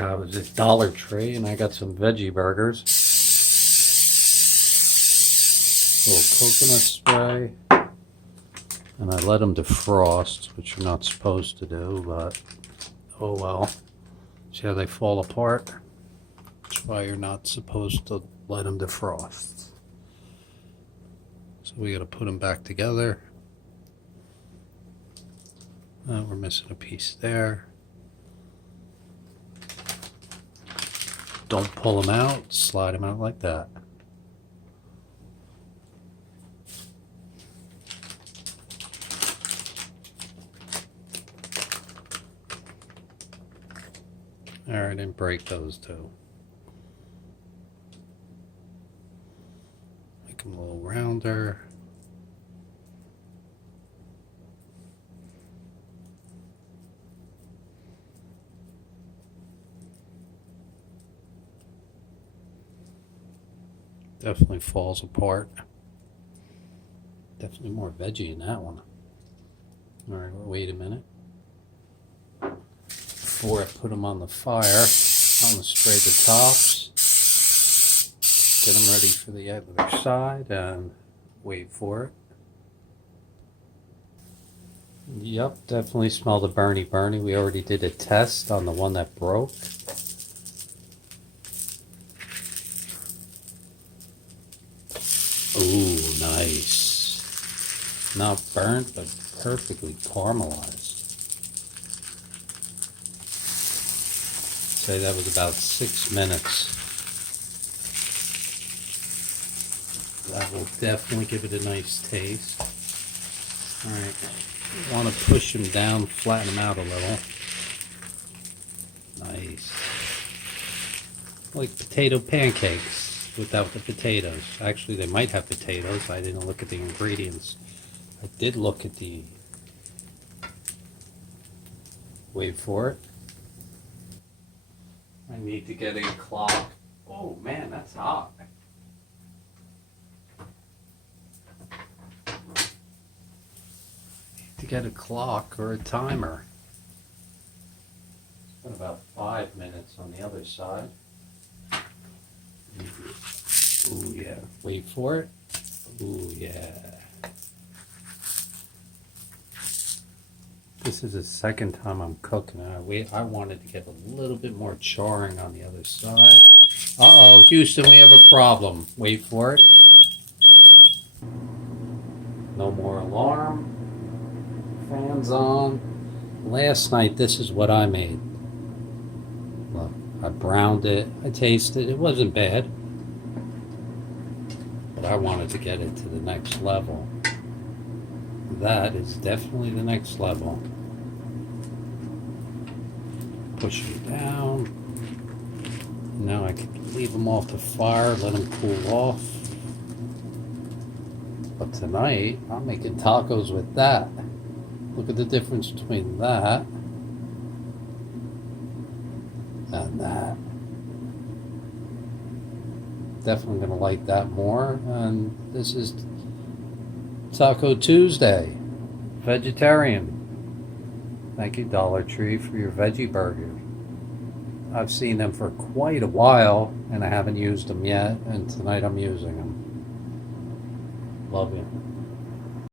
I was at Dollar Tree and I got some veggie burgers. A little coconut spray. And I let them defrost, which you're not supposed to do, but oh well. See how they fall apart? That's why you're not supposed to let them defrost. So we got to put them back together. We're missing a piece there. Don't pull them out, slide them out like that. Alright, and break those two. Make them a little rounder. Definitely falls apart. Definitely more veggie in that one. Alright, wait a minute. Before I put them on the fire, I'm going to spray the tops, get them ready for the other side, and wait for it. Yep, definitely smell the burny. We already did a test on the one that broke. Ooh, nice. Not burnt, but perfectly caramelized. Say that was about 6 minutes. That will definitely give it a nice taste. Alright, you want to push them down, flatten them out a little. Nice. Like potato pancakes without the potatoes. Actually, they might have potatoes. I didn't look at the ingredients. I did look at the... Wait for it. I need to get a clock. Oh man, that's hot. Need to get a clock or a timer. It's been about 5 minutes on the other side. Ooh yeah. Wait for it. Ooh yeah. This is the second time I'm cooking it. I wanted to get a little bit more charring on the other side. Uh-oh, Houston, we have a problem. Wait for it. No more alarm. Fans on. Last night, this is what I made. Look, I browned it. I tasted it. It wasn't bad. But I wanted to get it to the next level. That is definitely the next level. Push them down. Now I can leave them off the fire, let them cool off. But tonight, I'm making tacos with that. Look at the difference between that and that. Definitely going to like that more. And this is Taco Tuesday. Vegetarian. Thank you, Dollar Tree, for your veggie burger. I've seen them for quite a while, and I haven't used them yet, and tonight I'm using them. Love you.